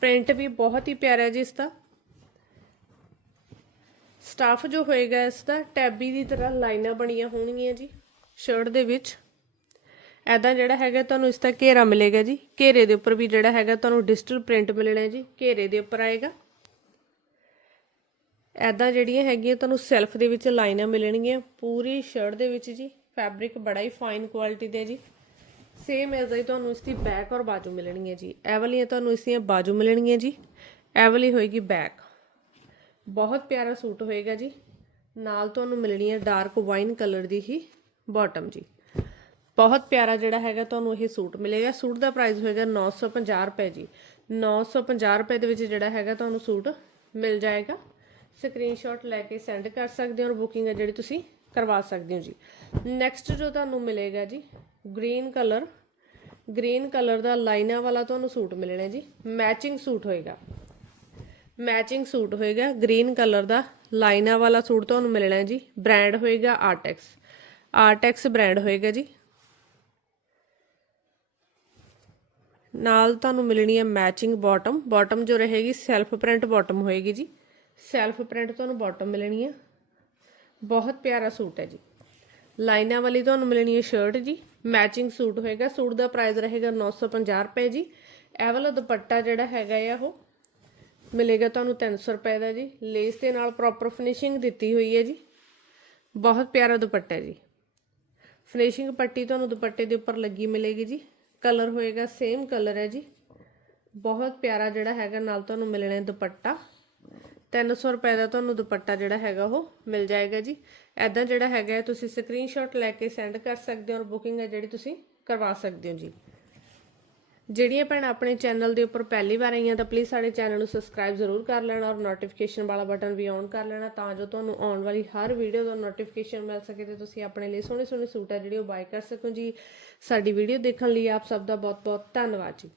ਪ੍ਰਿੰਟ ਵੀ ਬਹੁਤ ਹੀ ਪਿਆਰਾ ਹੈ ਜੀ ਇਸ ਦਾ। ਸਟਾਫ ਜੋ ਹੋਏਗਾ ਇਸ ਦਾ ਟੈਬੀ ਦੀ ਤਰ੍ਹਾਂ ਲਾਈਨਾਂ ਬਣੀਆਂ ਹੋਣਗੀਆਂ ਜੀ ਸ਼ਰਟ ਦੇ ਵਿੱਚ। ਐਦਾਂ ਜਿਹੜਾ ਹੈਗਾ ਤੁਹਾਨੂੰ ਇਸ ਦਾ ਘੇਰਾ ਮਿਲੇਗਾ ਜੀ। ਘੇਰੇ ਦੇ ਉੱਪਰ ਵੀ ਜਿਹੜਾ ਹੈਗਾ ਤੁਹਾਨੂੰ ਡਿਜੀਟਲ ਪ੍ਰਿੰਟ ਮਿਲਣਾ ਹੈ ਜੀ, ਘੇਰੇ ਦੇ ਉੱਪਰ ਆਏਗਾ। ਐਦਾਂ ਜਿਹੜੀਆਂ ਹੈਗੀਆਂ ਤੁਹਾਨੂੰ ਸੈਲਫ ਦੇ ਵਿੱਚ ਲਾਈਨਾਂ ਮਿਲਣਗੀਆਂ, ਪੂਰੀ ਸ਼ਰਟ ਦੇ ਵਿੱਚ ਜੀ। ਫੈਬਰਿਕ ਬੜਾ ਹੀ ਫਾਈਨ ਕੁਆਲਿਟੀ ਦੇ ਜੀ। ਸੇਮ ਐਜ਼ ਹੀ ਤੁਹਾਨੂੰ ਇਸ ਦੀ ਬੈਕ ਔਰ ਬਾਜੂ ਮਿਲਣਗੀਆਂ ਜੀ। ਇਹ ਵਾਲੀਆਂ ਤੁਹਾਨੂੰ ਇਸ ਦੀਆਂ ਬਾਜੂ ਮਿਲਣਗੀਆਂ ਜੀ। ਇਹ ਵਾਲੀ ਹੋਏਗੀ ਬੈਕ ਬਹੁਤ ਪਿਆਰਾ ਸੂਟ ਹੋਏਗਾ ਜੀ। ਨਾਲ ਤੁਹਾਨੂੰ ਮਿਲਣੀ ਹੈ ਡਾਰਕ ਵਾਈਨ ਕਲਰ ਦੀ ਹੀ ਬਾਟਮ ਜੀ। ਬਹੁਤ ਪਿਆਰਾ ਜਿਹੜਾ ਹੈਗਾ ਤੁਹਾਨੂੰ ਇਹ ਸੂਟ ਮਿਲੇਗਾ। ਸੂਟ ਦਾ ਪ੍ਰਾਈਸ ਹੋਏਗਾ 950 ਰੁਪਏ ਜੀ। 950 ਰੁਪਏ ਦੇ ਵਿੱਚ ਜਿਹੜਾ ਹੈਗਾ ਤੁਹਾਨੂੰ ਸੂਟ ਮਿਲ ਜਾਏਗਾ। ਸਕਰੀਨਸ਼ਾਟ ਲੈ ਕੇ ਸੈਂਡ ਕਰ ਸਕਦੇ ਹੋ ਔਰ ਬੁਕਿੰਗ ਹੈ ਜਿਹੜੀ ਤੁਸੀਂ ਕਰਵਾ ਸਕਦੇ ਹੋ ਜੀ। ਨੈਕਸਟ ਜੋ ਤੁਹਾਨੂੰ ਮਿਲੇਗਾ ਜੀ ਗ੍ਰੀਨ ਕਲਰ ਗ੍ਰੀਨ ਕਲਰ ਦਾ ਲਾਈਨਾਂ ਵਾਲਾ ਤੁਹਾਨੂੰ ਸੂਟ ਮਿਲਣਾ ਜੀ। ਮੈਚਿੰਗ ਸੂਟ ਹੋਏਗਾ। ਮੈਚਿੰਗ ਸੂਟ ਹੋਏਗਾ ਗ੍ਰੀਨ ਕਲਰ ਦਾ ਲਾਈਨਾਂ ਵਾਲਾ ਸੂਟ ਤੁਹਾਨੂੰ ਮਿਲਣਾ ਜੀ। ਬ੍ਰਾਂਡ ਹੋਏਗਾ ਆਰਟੈਕਸ ਆਰਟੈਕਸ ਬ੍ਰਾਂਡ ਹੋਏਗਾ ਜੀ। ਨਾਲ ਤੁਹਾਨੂੰ ਮਿਲਣੀ ਹੈ ਮੈਚਿੰਗ ਬਾਟਮ ਬਾਟਮ ਜੋ ਰਹੇਗੀ ਸੈਲਫ ਪ੍ਰਿੰਟ ਬਾਟਮ ਹੋਏਗੀ ਜੀ। ਸੈਲਫ ਪ੍ਰਿੰਟ ਤੁਹਾਨੂੰ ਬਾਟਮ ਮਿਲਣੀ ਹੈ। ਬਹੁਤ ਪਿਆਰਾ ਸੂਟ ਹੈ ਜੀ। ਲਾਈਨਾਂ ਵਾਲੀ ਤੁਹਾਨੂੰ ਮਿਲਣੀ ਹੈ ਸ਼ਰਟ ਜੀ। ਮੈਚਿੰਗ ਸੂਟ ਹੋਏਗਾ। ਸੂਟ ਦਾ ਪ੍ਰਾਈਸ ਰਹੇਗਾ 950 ਰੁਪਏ ਜੀ। ਇਹ ਵਾਲਾ ਦੁਪੱਟਾ ਜਿਹੜਾ ਹੈਗਾ ਆ ਉਹ ਮਿਲੇਗਾ ਤੁਹਾਨੂੰ 300 ਰੁਪਏ ਦਾ ਜੀ। ਲੇਸ ਦੇ ਨਾਲ ਪ੍ਰੋਪਰ ਫਿਨਿਸ਼ਿੰਗ ਦਿੱਤੀ ਹੋਈ ਹੈ ਜੀ। ਬਹੁਤ ਪਿਆਰਾ ਦੁਪੱਟਾ ਹੈ ਜੀ। ਫਿਨਿਸ਼ਿੰਗ ਪੱਟੀ ਤੁਹਾਨੂੰ ਦੁਪੱਟੇ ਦੇ ਉੱਪਰ ਲੱਗੀ ਮਿਲੇਗੀ ਜੀ। ਕਲਰ ਹੋਏਗਾ ਸੇਮ ਕਲਰ ਹੈ ਜੀ। ਬਹੁਤ ਪਿਆਰਾ ਜਿਹੜਾ ਹੈਗਾ, ਨਾਲ ਤੁਹਾਨੂੰ ਮਿਲਣਾ ਦੁਪੱਟਾ। 300 ਰੁਪਏ ਦਾ ਤੁਹਾਨੂੰ ਦੁਪੱਟਾ ਜਿਹੜਾ ਹੈਗਾ ਉਹ ਮਿਲ ਜਾਏਗਾ ਜੀ। ਐਦਾਂ ਜਿਹੜਾ ਹੈਗਾ ਤੁਸੀਂ ਸਕਰੀਨਸ਼ਾਟ ਲੈ ਕੇ ਸੈਂਡ ਕਰ ਸਕਦੇ ਹੋ ਔਰ ਬੁਕਿੰਗ ਹੈ ਜਿਹੜੀ ਤੁਸੀਂ ਕਰਵਾ ਸਕਦੇ ਹੋ ਜੀ। ਜਿਹੜੀਆਂ ਭੈਣਾਂ ਆਪਣੇ ਚੈਨਲ ਦੇ ਉੱਪਰ ਪਹਿਲੀ ਵਾਰ ਆਈਆਂ ਤਾਂ ਪਲੀਜ਼ ਸਾਡੇ ਚੈਨਲ ਨੂੰ ਸਬਸਕ੍ਰਾਈਬ ਜ਼ਰੂਰ ਕਰ ਲੈਣਾ ਔਰ ਨੋਟੀਫਿਕੇਸ਼ਨ ਵਾਲਾ ਬਟਨ ਵੀ ਔਨ ਕਰ ਲੈਣਾ ਤਾਂ ਜੋ ਤੁਹਾਨੂੰ ਆਉਣ ਵਾਲੀ ਹਰ ਵੀਡੀਓ ਦਾ ਨੋਟੀਫਿਕੇਸ਼ਨ ਮਿਲ ਸਕੇ ਤੇ ਤੁਸੀਂ ਆਪਣੇ ਲਈ ਸੋਹਣੇ ਸੋਹਣੇ ਸੂਟ ਹੈ ਜਿਹੜੇ ਉਹ ਬਾਈ ਕਰ ਸਕੋ ਜੀ। ਸਾਡੀ ਵੀਡੀਓ ਦੇਖਣ ਲਈ ਆਪ ਸਭ ਦਾ ਬਹੁਤ ਬਹੁਤ ਧੰਨਵਾਦ ਜੀ।